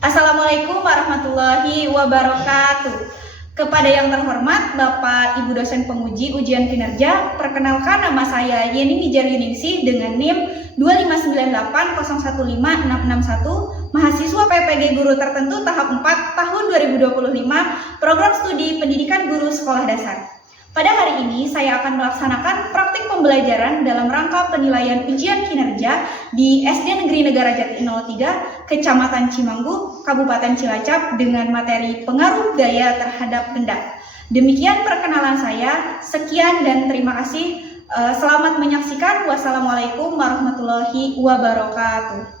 Assalamualaikum warahmatullahi wabarakatuh. Kepada yang terhormat Bapak Ibu dosen penguji ujian kinerja, perkenalkan nama saya Yeni Mijar Yuningsih dengan NIM 25980156661, mahasiswa PPG Guru Tertentu tahap 4 tahun 2025, program studi pendidikan guru sekolah dasar. Pada hari ini saya akan melaksanakan praktik pembelajaran dalam rangka penilaian ujian kinerja di SD Negeri Negara Jati 03, Kecamatan Cimanggu, Kabupaten Cilacap dengan materi pengaruh gaya terhadap benda. Demikian perkenalan saya. Sekian dan terima kasih. Selamat menyaksikan. Wassalamualaikum warahmatullahi wabarakatuh.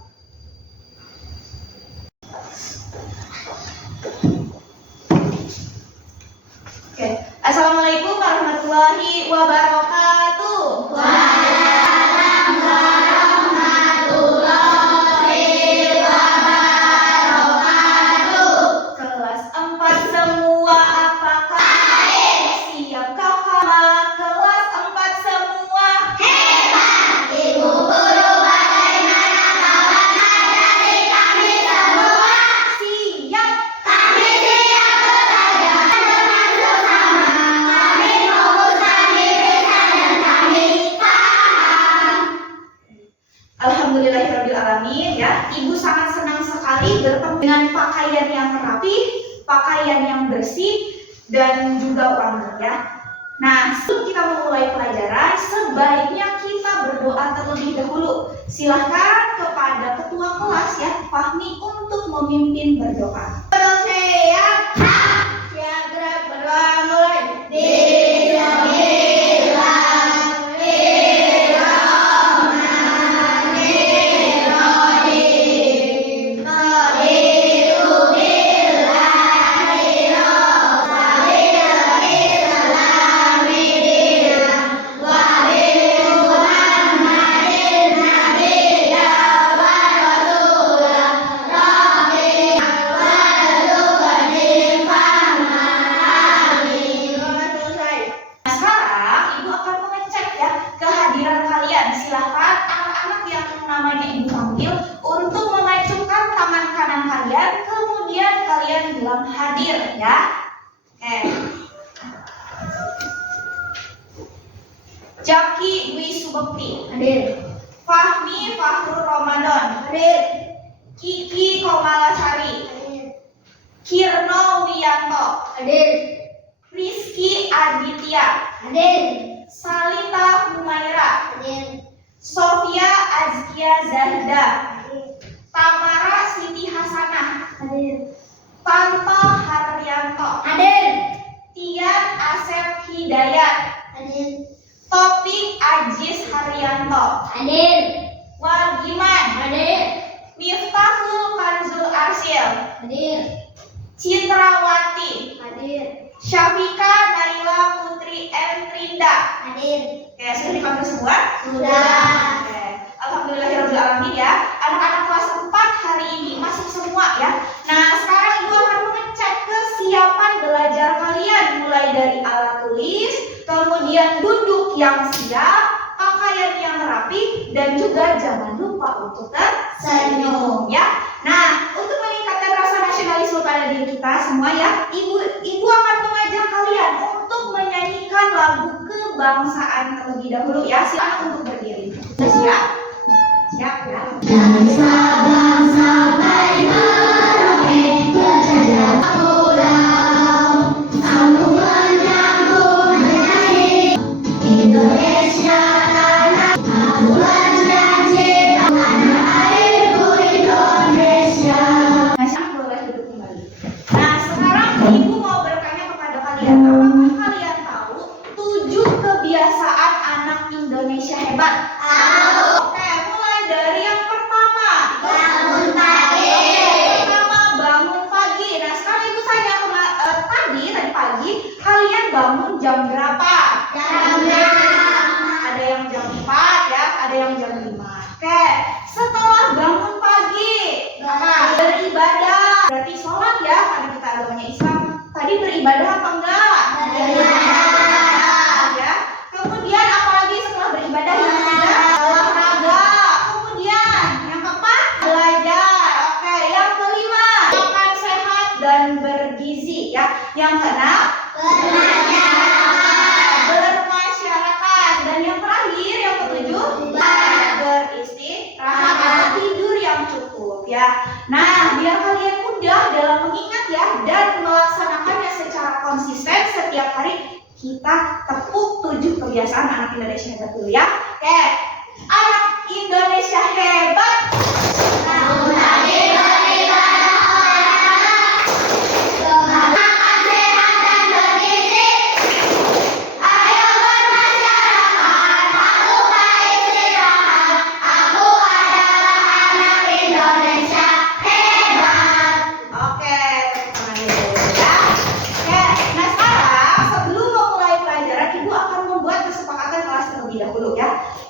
Assalamualaikum warahmatullahi wabarakatuh. Waalaikumsalam warahmatullahi wabarakatuh. Kelas 4 semua apakah baik? Siapkah kamu? Kelas 4 semua Hebat. Ibu guru bagaimana kawan menghadapi kami semua? siap. Kami siap belajar dengan sesama. Kami fokuskan diri dan kami paham. Alhamdulillahirrabbilalamin ya. Ibu sangat senang sekali bertemu dengan pakaian yang rapi, pakaian yang bersih, dan juga wangi ya. Nah, sebelum kita memulai pelajaran, sebaiknya kita berdoa terlebih dahulu. Silahkan kepada ketua kelas ya, Fahmi, untuk memimpin berdoa. Siap. Siap gerak berdoa mulai. Bismillahirrahmanirrahim. Raditu billahi rabban wa bil islami dinan wa bi Muhammadin nabiyyan wa rasulan rabbi warzuqni fahma amin. Nah, sekarang Ibu akan mengecek ya kehadiran kalian. Silahkan anak-anak yang namanya Ibu panggil untuk mengacungkan tangan kanan kalian, kemudian kalian bilang hadir ya. Oke. Jaki Dwi Subekti, Hadir. Fahmi Fahrul Ramadan, Hadir. Kiki Komalasari, Hadir. Kirno Wiyanto, Hadir. Rizky Aditya, Hadir. Salita Humaira, Hadir. Sofia Azkia Zahida, Hadir. Tamara Siti Hasanah, Hadir. Tanto Haryanto, Hadir. Tian Asep Hidayat, Hadir. Topik Ajis Haryanto, Hadir. Wagiman, Hadir. Miftahul Kanzul Arsil, Hadir. Citrawati, Hadir. Syafika Naila Putri Entrinda. Hadir. Oke, sudah dipanggil semua? Sudah. Oke. Alhamdulillahirrahmanirrahim ya. Anak-anak kelas 4 hari ini masuk semua ya. Nah, sekarang Ibu akan mengecek kesiapan belajar kalian, mulai dari alat tulis, kemudian duduk yang siap, pakaian yang rapi, dan juga jangan lupa untuk tersenyum ya. Nah, untuk meningkatkan rasa nasionalisme pada diri kita semua ya, Ibu akan mengajak kalian untuk menyanyikan lagu kebangsaan terlebih dahulu ya. Silakan untuk berdiri. Sudah siap? Siap ya. Bangsa-bangsa baik merauke berjajah pulau, sambung menyambung menyanyi Indonesia tanah aku berjanji tanah airku Indonesia. Nah, boleh duduk kembali. Nah, sekarang Ibu mau bertanya kepada kalian, apakah kalian tahu 7 kebiasaan anak Indonesia hebat? Oke, mulai dari yang pertama. Bangun pagi. Pertama, bangun pagi. Nah, sekarang Ibu tanya tadi pagi, kalian bangun jam berapa? Jam berapa? Ada yang jam 4 ya, ada yang jam 5. Oke, setelah bangun pagi, beribadah. Berarti sholat ya, karena kita agamanya Islam. Tadi beribadah apa enggak? Beribadah. Ya. Kemudian apalagi setelah beribadah yang ketiga? Olahraga. Kemudian yang keempat? Belajar. Oke, yang kelima? Yang keenam, bermasyarakat. Dan yang terakhir, yang ketujuh, beristirahat, tidur yang cukup ya. Nah, biar kalian mudah dalam mengingat ya dan melaksanakannya secara konsisten setiap hari, kita tepuk 7 kebiasaan anak Indonesia hebat dulu ya. Oke, anak Indonesia hebat.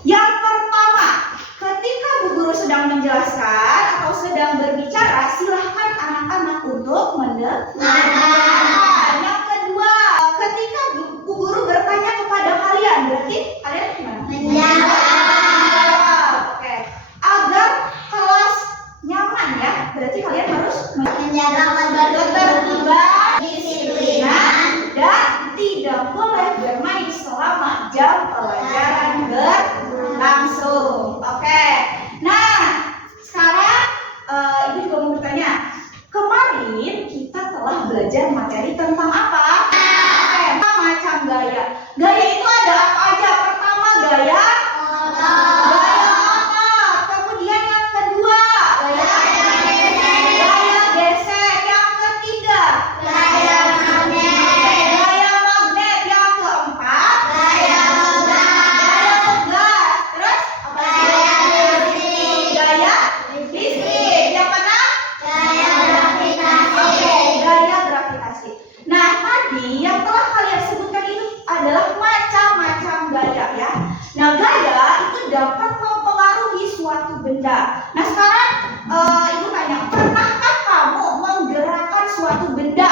Yang pertama, ketika Bu Guru sedang menjelaskan atau sedang berbicara, silahkan anak-anak untuk mendengarkan. Yang kedua, ketika Bu Guru bertanya kepada kalian, berarti kalian gimana? Menjawab. Oke. Agar kelas nyaman ya, berarti kalian harus menjaga ketertiban, disiplinan, dan tidak boleh bermain selama jam pelajaran berlangsung. Oke. Nah, sekarang Ibu juga mau bertanya. Kemarin kita telah belajar materi tentang apa? Macam gaya. Gaya itu ada apa aja? Pertama, gaya otot. Kemudian yang kedua, gaya gesek. Yang ketiga, gaya magnet. Yang keempat, gaya ngegas. Terus apa lagi? Gaya listrik. Yang keenam, gaya gravitasi. Nah, tadi yang telah kalian sebutkan itu adalah macam-macam gaya ya. Nah, gaya itu dapat mempengaruhi suatu benda. Nah, sekarang Ibu tanya, pernahkah kamu menggerakkan suatu benda?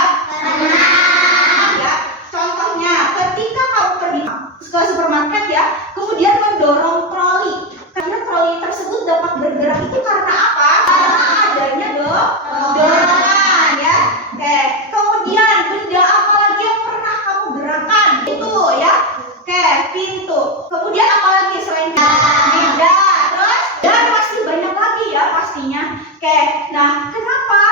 Ya. Contohnya, ketika kamu pergi ke supermarket ya, kemudian mendorong troli. Karena troli tersebut dapat bergerak itu karena apa? Karena adanya dorongan ya. Oke. Kemudian benda apa lagi yang pernah kamu gerakan? Itu ya. Oke, pintu. Kemudian apa lagi selain meja? Terus dan masih banyak lagi ya pastinya. Oke. Nah, kenapa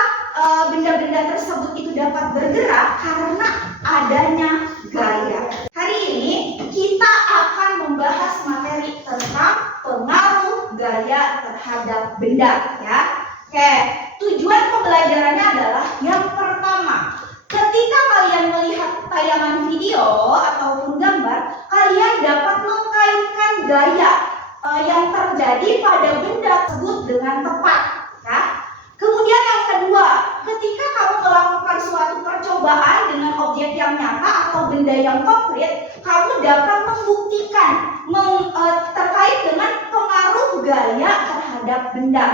benda-benda tersebut itu dapat bergerak? Karena adanya gaya. Hari ini kita akan membahas materi tentang pengaruh gaya terhadap benda ya. Oke, tujuan pembelajarannya adalah yang pertama, ketika kalian melihat tayangan video ataupun gambar, kalian dapat mengkaitkan gaya yang terjadi pada benda tersebut dengan tepat ya. Kemudian yang kedua, ketika kamu melakukan suatu percobaan dengan objek yang nyata atau benda yang konkret, kamu dapat membuktikan terkait dengan pengaruh gaya terhadap benda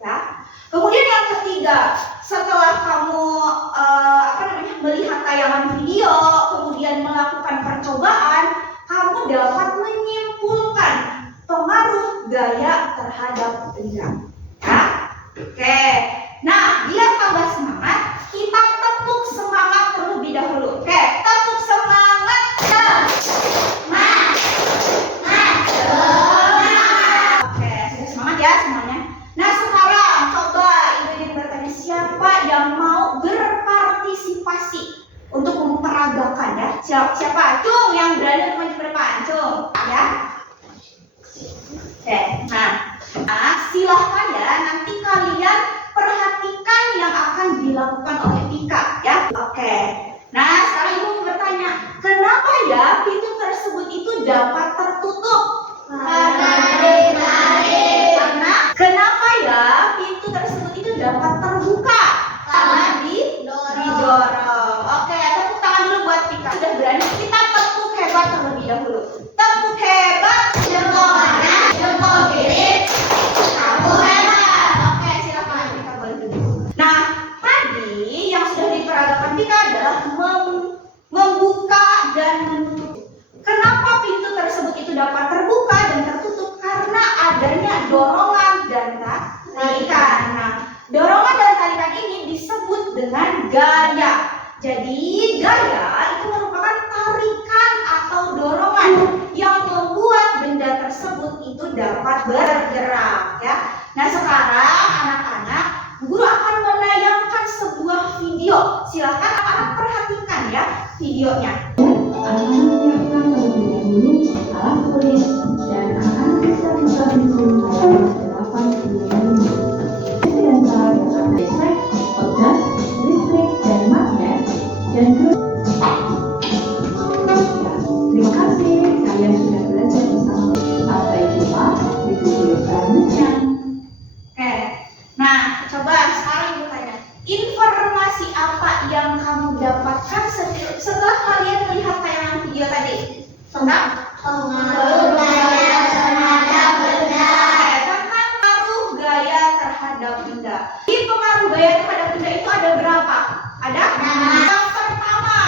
ya. Kemudian yang ketiga, setelah kamu melihat tayangan video, kemudian melakukan percobaan, kamu dapat menyimpulkan pengaruh gaya terhadap benda ya. Oke, nah biar tambah semangat, kita tepuk semangat terlebih dahulu. Oke, tepuk semangat. Oke, sudah semangat ya semuanya. Nah sekarang coba Ibu ingin bertanya, siapa yang mau berpartisipasi untuk memperagakan ya? Siapa? Cung yang berani untuk maju ke depan, Cung ya. Oke, nah silahkan ya, nanti kalian perhatikan yang akan dilakukan oleh Tika ya. Oke, nah sekarang Ibu bertanya, kenapa ya pintu tersebut itu dapat tertutup? Karena kenapa ya pintu tersebut itu dapat terbuka? Karena didorong. Oke, tepuk tangan dulu buat Tika. Sudah berani, kita tepuk hebat terlebih dahulu. Tepuk hebat, jempol kanan, jempol kiri. Kamu hebat. Oke, silakan Tika boleh duduk. Nah, tadi yang sudah diperagakan Tika adalah membuka dan menutup. Kenapa pintu tersebut itu dapat terbuka dan tertutup? Karena adanya dorongan dan tarikan. Nah, dorongan dan tarikan ini disebut dengan gaya. Jadi gaya itu merupakan tarikan atau dorongan yang membuat benda tersebut itu dapat bergerak ya. Nah sekarang anak-anak, guru akan menayangkan sebuah video. Silakan anak-anak perhatikan ya videonya. Anak-anak siapkan terlebih dahulu alat tulis dan anak-anak bisa menggunakan 8 menit. Dan cara yang ada listrik, pegas, listrik, dan magnet dan terima kasih kalian sudah belajar bersama. Sampai jumpa di video selanjutnya. Oke, nah coba sekarang ibu tanya, informasi apa yang kamu dapatkan setelah kalian melihat tayangan video tadi? Tentang Pengaruh gaya terhadap benda. tentang pengaruh gaya terhadap benda. Di pengaruh gaya terhadap benda itu ada berapa? Ada? Yang pertama,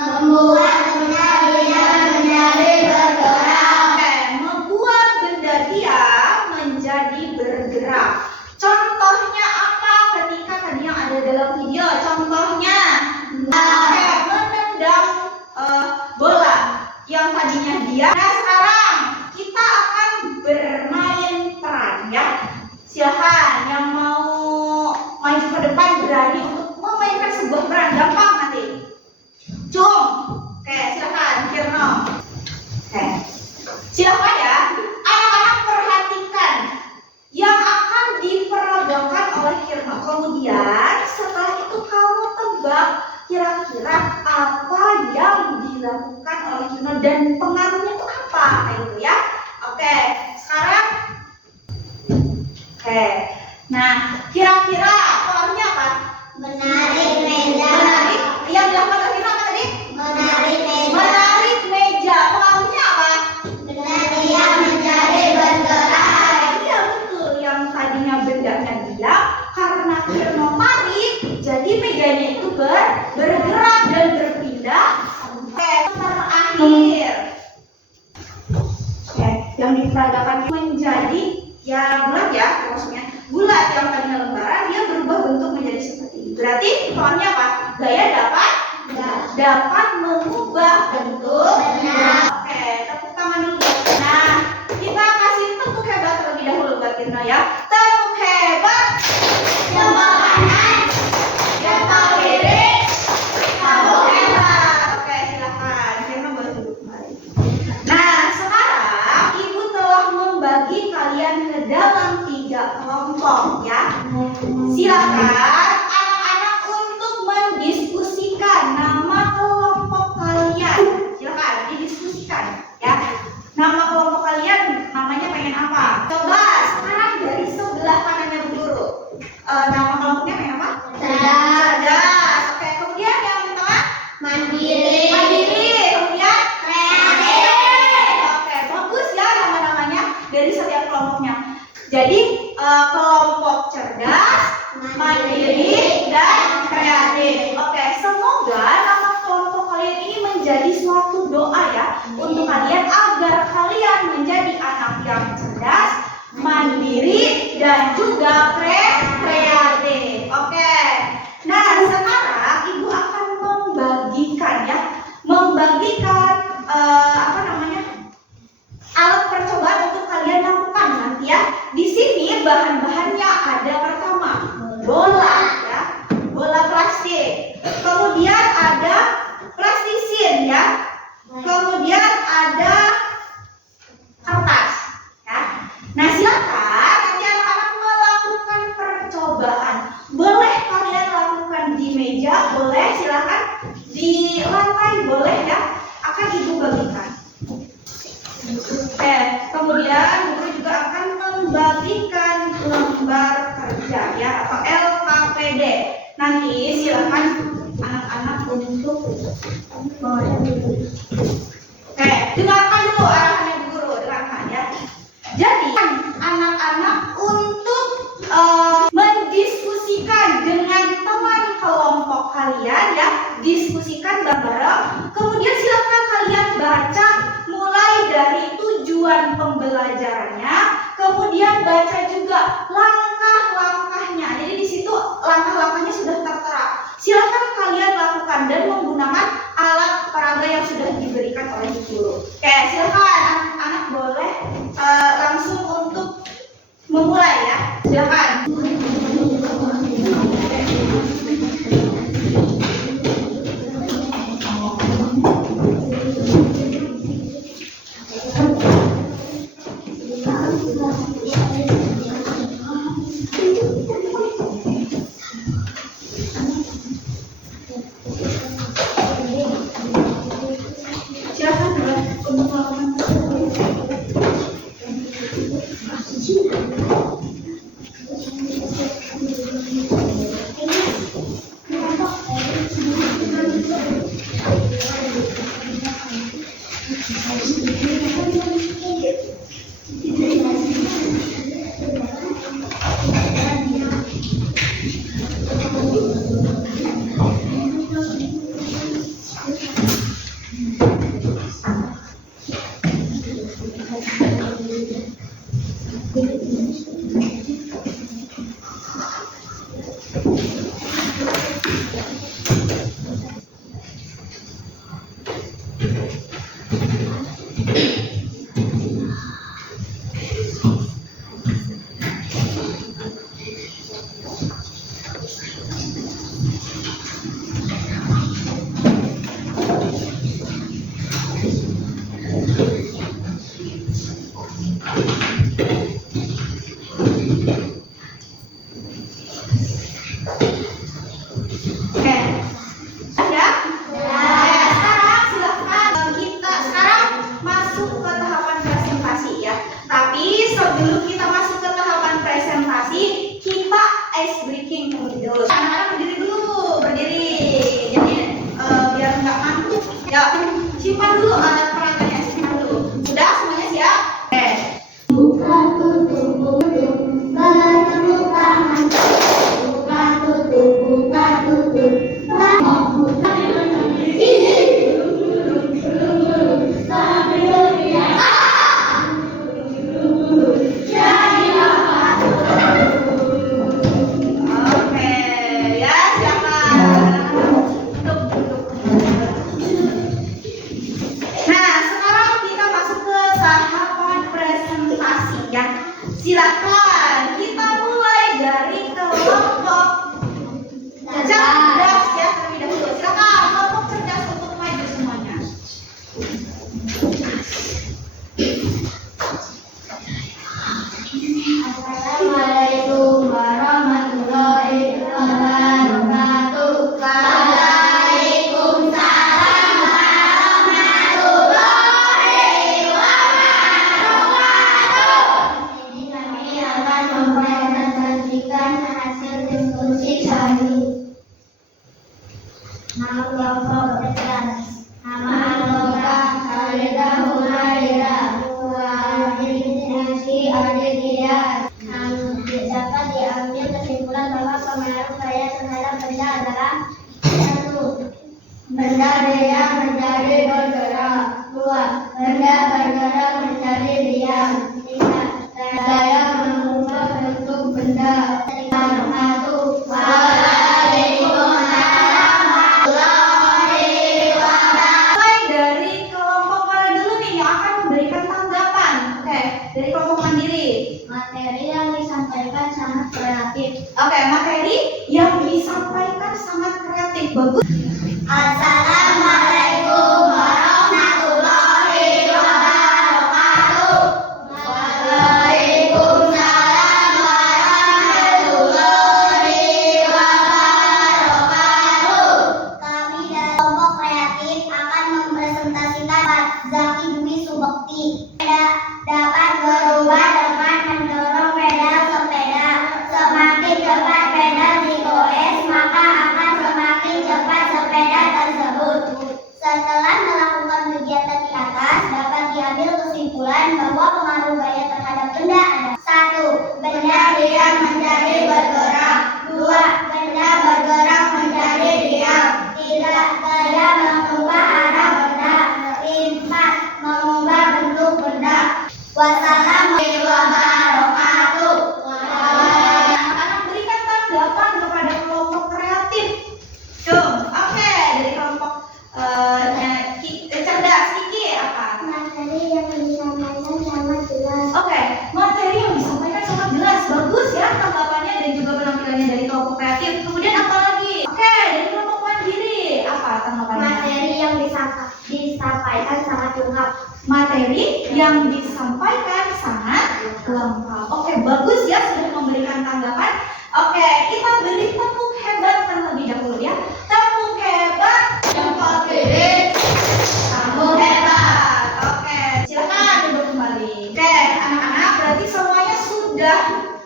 Membuat benda diam menjadi bergerak. Oke, membuat benda diam menjadi bergerak. Contohnya apa ketika tadi yang ada dalam video? Contohnya, oke, menendang bola yang tadinya diam. Nah sekarang kita akan bermain peran ya. Silahkan yang mau maju ke depan berani untuk memainkan sebuah peran. Gampang nanti. Cung. Oke, silakan Kirno. Oke. Silakan ya. Anak-anak perhatikan yang akan diperagakan oleh Kirno. Kemudian setelah itu kamu tebak kira-kira apa yang dilakukan oleh Kirno dan pengaruhnya itu apa kayak gitu ya. Oke, sekarang oke. Nah, kira-kira pengaruhnya apa? Menarik meja. Menarik. Yang dilakukan oleh Kirno apa tadi? Menarik meja. Menarik meja. Pengaruhnya apa? Benda diam menjadi bergerak. Iya betul, yang tadinya bendanya diam karena Kirno tarik, jadi mejanya itu bergerak dan berpindah. Oke, terakhir. Oke, yang diperagakan menjadi ya bulat ya, maksudnya bulat yang tadinya lembaran dia berubah bentuk menjadi seperti ini. Berarti pengaruhnya apa? Gaya dapat mengubah bentuk. Oke, tepuk tangan dulu. Nah, kita kasih tepuk hebat terlebih dahulu buat Kirno ya. Tepuk hebat. Jempol kanan, Jempol kiri. Tepuk hebat. Oke, silakan. Kirno boleh duduk kembali. Nah, sekarang ibu telah membagi kalian ke dalam 3 kelompok ya. Silakan anak-anak untuk mendiskusikan nama kelompok kalian. Silakan didiskusikan ya. Nama kelompok kalian namanya pengen apa? Coba sekarang dari sebelah kanannya Bu Guru. Nama kelompoknya pengen apa? Cerdas. Oke, kemudian yang tengah mandiri, kemudian kreatif. Oke, bagus ya nama-namanya dari setiap kelompoknya. Jadi kelompok cerdas, mandiri, dan kreatif. Oke, semoga nama kelompok kalian ini menjadi suatu doa ya untuk kalian agar kalian menjadi anak yang cerdas, mandiri, dan juga kreatif. Oke. Nah, sekarang ibu akan membagikan alat percobaan untuk kalian lakukan nanti ya. Di sini bahan-bahannya ada pertama bola ya, bola plastik. Kemudian ada plastisin ya. Kemudian ada kertas ya. Nah, silakan nanti anak-anak melakukan percobaan. Boleh kalian lakukan di meja, boleh silakan di lantai, boleh ya. Akan ibu bagikan. Kemudian guru juga akan membagikan lembar kerja ya atau LKPD. Nanti silakan anak-anak untuk dengarkan dulu arahannya Bu Guru, dengarkan ya. Jadi anak-anak untuk mendiskusikan dengan teman kelompok kalian ya, diskusikan bareng-bareng. Kemudian silakan kalian baca mulai dari tujuan pembelajarannya, kemudian baca juga langkah-langkahnya. Jadi di situ langkah-langkahnya sudah tertera. Silakan kalian lakukan dan Oke, sudah? Sekarang silakan kita sekarang masuk ke tahapan presentasi ya. Tapi sebelum kita masuk ke tahapan presentasi, kita ice breaking terlebih dulu. Anak-anak berdiri dulu, berdiri. Jadi biar nggak ngantuk. Ya, simpan dulu alat perangkatnya, simpan dulu. Sudah semuanya siap? Oke. Buka tutup tutup, bertepuk tangan. Buka tutup, buka tutup. Oke, ya silakan. Nah, sekarang kita masuk ke tahapan presentasi ya. Silakan kita mulai dari kelompok cerdas ya terlebih dahulu. Silakan kelompok cerdas untuk maju semuanya. Assalamualaikum warahmatullahi wabarakatuh. Waalaikumsalam warahmatullahi wabarakatuh. Ini kami akan mempresentasikan hasil diskusi kami. Nama kelompok cerdas. Nama anggota Khalidah Humaira. Definisi Aditya. Dapat diambil kesimpulan bahwa pengaruh gaya terhadap benda adalah: 1. Benda diam menjadi bergerak. 2. Benda bergerak menjadi diam. 3. Gaya mengubah bentuk benda. 1. Waalaikumsalam warahmatullahi wabarakatuh. Mulai dari kelompok mana dulu nih yang akan memberikan tanggapan? Oke, dari kelompok mandiri. Materi yang disampaikan sangat kreatif. Oke, materi yang disampaikan sangat kreatif. Bagus. Assalamualaikum warahmatullahi wabarakatuh. Waalaikumsalam warahmatullahi wabarakatuh. Kami dari kelompok kreatif akan mempresentasikan Zaki Dwi Subekti. Dapat berubah dengan mendorong pedal sepeda. Semakin cepat pedal digoes, maka akan semakin cepat sepeda tersebut. Setelah melakukan kegiatan di atas, dapat diambil kesimpulan bahwa pengaruh gaya terhadap benda ada: 1. Benda diam menjadi bergerak. 2. Benda bergerak menjadi diam. 3. Gaya mengubah arah benda. 4. Mengubah bentuk benda. Wassalamualaikum warahmatullahi wabarakatuh. Anak-anak berikan tanggapan kepada kelompok kreatif. Oke, dari kelompok cerdas Kiki apa? Materi yang disampaikan sangat jelas. Oke, materi yang disampaikan sangat jelas. Bagus ya tanggapannya dan juga penampilannya dari kelompok kreatif. Kemudian apa lagi? Oke, dari kelompok mandiri apa tanggapannya? Materi yang disampaikan sangat lengkap. Materi yang disampaikan sangat lengkap. Oke, bagus ya sudah memberikan tanggapan. Oke, kita beri tepuk hebat terlebih dahulu ya. Tepuk hebat yang pakai. Tepuk hebat. Oke, silakan duduk kembali. Oke, anak-anak berarti semuanya sudah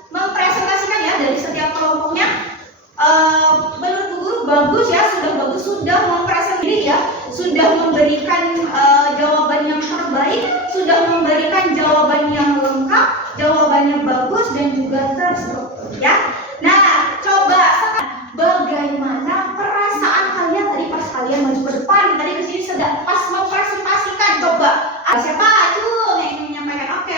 mempresentasikan ya dari setiap kelompoknya. Menurut guru bagus ya, sudah bagus, sudah mempresentasikan diri ya, sudah memberikan jawaban yang sangat baik, sudah memberikan jawaban yang lengkap, jawabannya bagus dan juga terstruktur ya. Nah, coba sekarang bagaimana perasaan kalian tadi pas kalian maju ke depan, tadi ke sini sedang pas mau presentasikan, coba siapa Acung yang ingin menyampaikan? Oke,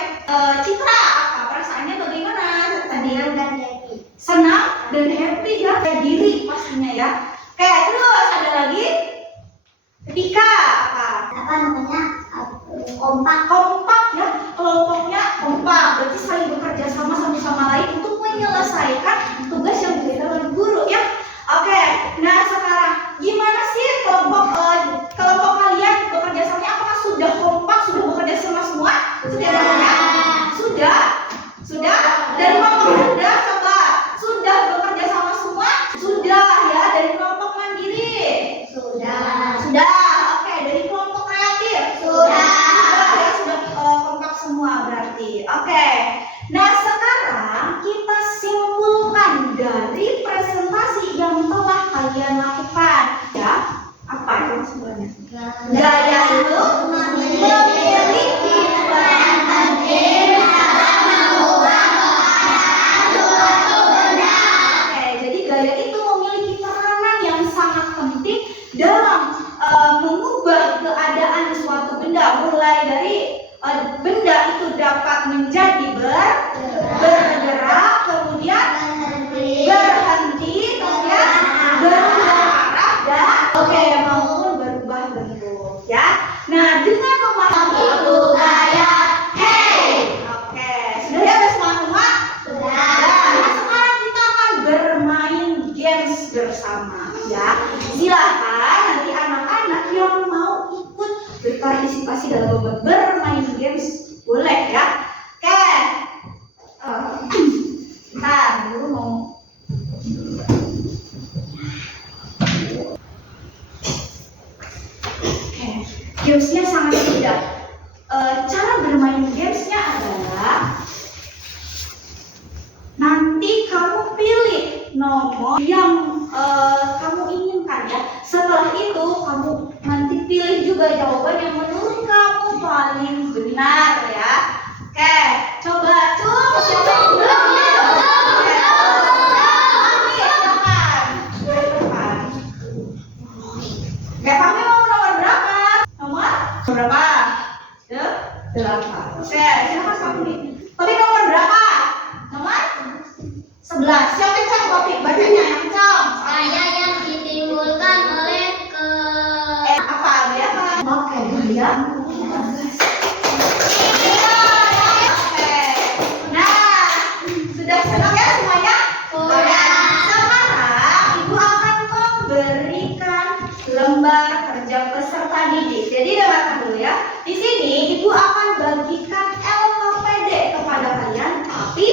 Citra, apa perasaannya bagaimana? Senang dan happy. Senang dan happy ya, kayak diri pastinya ya. Oke, terus ada lagi Tika, apa? Apa namanya? Kompak. Kompak ya, kelompoknya kompak, berarti saling bekerja sama satu sama lain untuk menyelesaikan tugas yang diberikan oleh guru ya. Oke, nah sekarang gimana sih kelompok kalian bekerja sama? Apakah sudah kompak, sudah bekerja sama semua? Sudah ya? Sudah? Dari kelompok sudah coba? Sudah bekerja sama semua? Sudah ya, dari kelompok mandiri? Sudah. Oke, dari kelompok kreatif? Sudah. Ya, sudah kompak semua berarti. Oke. Nah, sekarang kita simpulkan dari presentasi yang telah kalian lakukan ya. Apa itu sebenarnya? Gaya itu memiliki peran penting dalam mengubah keadaan suatu benda. Oke, jadi gaya itu memiliki peranan yang sangat penting dalam mengubah keadaan suatu benda, mulai dari benda itu dapat menjadi bergerak, kemudian berhenti, kemudian berubah arah dan maupun berubah bentuk ya. Nah, dengan memahami itu gaya, oke, sudah ya semua? Sudah. Nah, sekarang kita akan bermain games bersama ya. Silakan nanti anak-anak yang mau ikut berpartisipasi dalam lomba bermain games boleh ya. Oke. Bentar, dulu mau. Oke, gamesnya sangat mudah. Cara bermain gamesnya adalah nanti kamu pilih nomor yang kamu inginkan ya. Setelah itu kamu nanti pilih juga jawaban yang menurut kamu paling benar ya. Oke, coba siapa yang belum? Kamu mau nomor berapa? Nomor berapa? 8. Oke, silakan kamu nih. Tapi nomor berapa? Nomor 11. Siapa yang sama Kopi? Bacanya yang kencang. Saya yang ditimbulkan oleh Apa? Gaya apa? Oke, gaya. Oke. Nah, sudah senang ya semuanya? Sudah. Sekarang Ibu akan memberikan lembar kerja peserta didik. Jadi dengarkan dulu ya. Di sini Ibu akan bagikan LKPD kepada kalian, tapi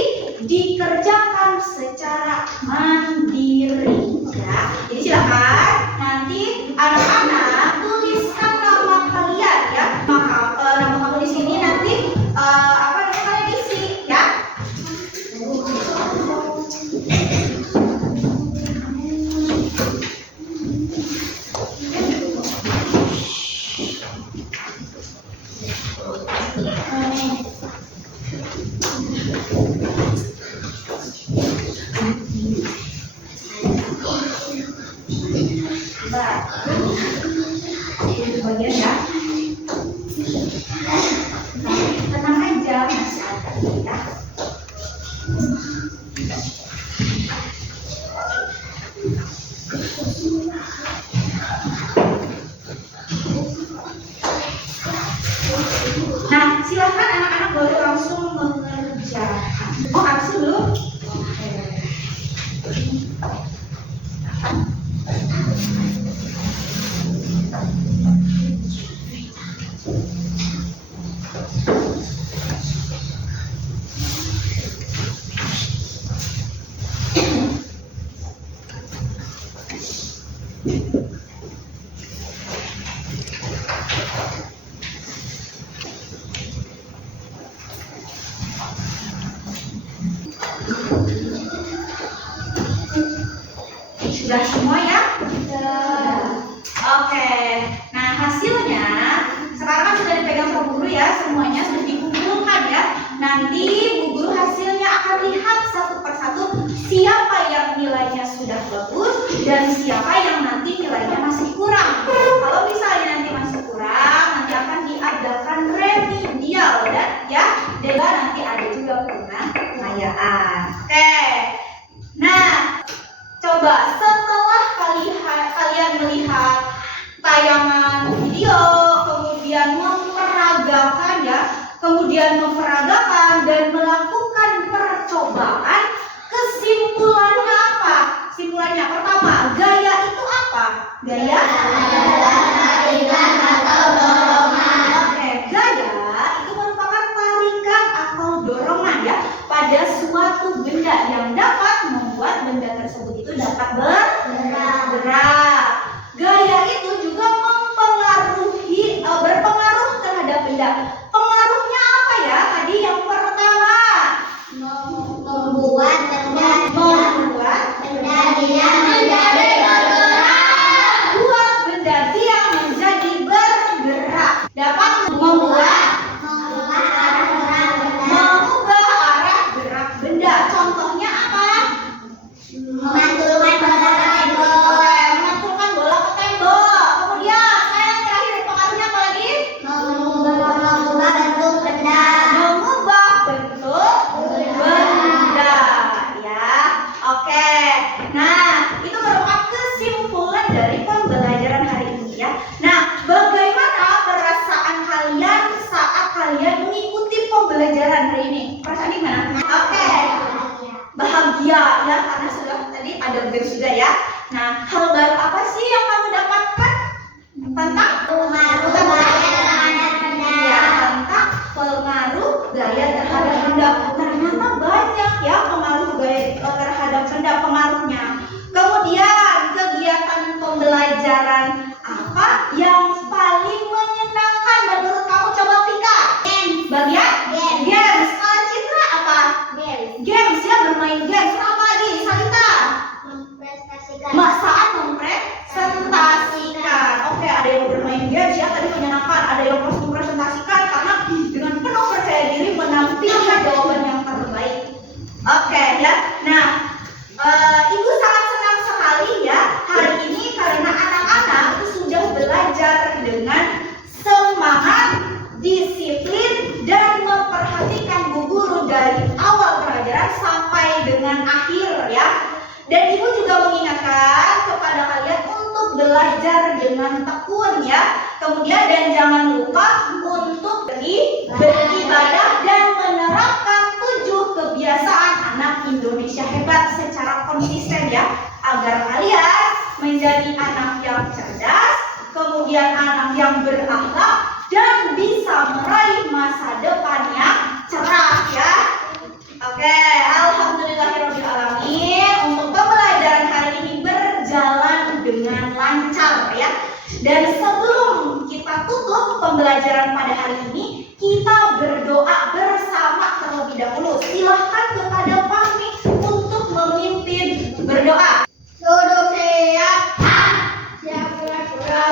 dikerjakan secara mandiri ya. Jadi silakan nanti anak-anak tuliskan nama kalian ya. Maka nama kamu di sini nanti kalian isi ya. Bagian ya. Tenang aja, masih ada ya. Nah, silakan anak-anak boleh langsung mengerjakan. Oh, habis dulu. Sudah semua ya? Sudah. Oke. Nah, hasilnya Sekarang kan sudah dipegang sama Bu Guru ya, semuanya sudah dikumpulkan ya. Nanti Bu Guru hasilnya akan lihat satu persatu siapa yang nilainya sudah bagus dan siapa yang nanti nilainya masih kurang. Kalau misalnya nanti masih kurang, nanti akan diadakan remedial dan ya, dan nanti ada juga pengayaan. Oke. Nah, coba setelah kalian melihat tayangan video, kemudian memperagakan dan melakukan percobaan, kesimpulannya apa? Kesimpulannya pertama, gaya itu apa? Gaya? Tarikan atau dorongan. Oke, gaya itu merupakan tarikan atau dorongan ya pada suatu benda yang dapat membuat benda tersebut itu dapat bergerak. Gaya itu juga berpengaruh terhadap benda. Pengaruhnya apa ya? Tadi yang pertama, Membuat benda dia menjadi bergerak. Buat benda dia menjadi bergerak. Dapat mengubah arah gerak benda. Contohnya apa? memantulkan bola ke tembok. Menantulkan bola ke tembok. Kemudian yang terakhir pengaruhnya apa lagi? Mengubah bentuk benda. Mengubah bentuk benda ya. Oke. Nah, itu merupakan kesimpulan dari pembelajaran hari ini ya. Nah, bagaimana perasaan kalian saat kalian mengikuti pembelajaran hari ini? Perasaan gimana? Oke. Bahagia ya, karena sudah tadi ada games juga ya. Nah, hal baru apa sih yang kamu dapatkan tentang Pengaruh gaya terhadap benda. ya, tentang pengaruh gaya terhadap benda. Ternyata banyak ya pengaruh gaya terhadap benda pengaruhnya. Kemudian kegiatan pembelajaran apa yang paling menyenangkan menurut kamu? Coba Tika. Bagian games. Kalau Citra apa? Games ya, bermain games. Apa lagi? Salita? Memprestasikan. Saat mempresentasikan. Oke, ada yang bermain games ya, tadi menyenangkan. Ada yang harus mempresentasikan karena dengan penuh percaya diri menampilkan jawaban yang terbaik. Oke ya. Nah, Ibu sangat senang sekali ya hari ini karena anak-anak itu sudah belajar dengan semangat, disiplin, dan memperhatikan Bu Guru dari awal pelajaran sampai dengan akhir ya. Dan Ibu juga mengingatkan kepada kalian untuk belajar dengan tekun ya. Kemudian dan jangan lupa untuk beribadah dan menerapkan 7 kebiasaan anak Indonesia hebat secara konsisten ya, agar kalian menjadi anak yang cerdas, kemudian anak yang berakhlak dan bisa meraih masa depan yang cerah ya. Oke, alhamdulillahirabbil alamin, untuk pembelajaran hari ini berjalan dengan lancar ya. Dan sebelum kita tutup pembelajaran pada hari ini, kita berdoa bersama terlebih dahulu. Silahkan kepada Fahmi untuk memimpin berdoa. Duduk siap. Siap pura-pura.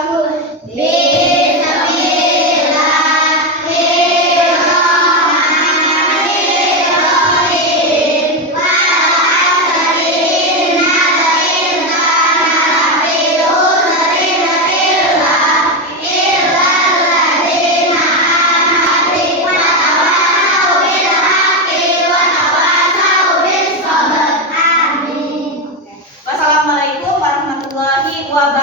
Wassalamualaikum warahmatullahi wabarakatuh.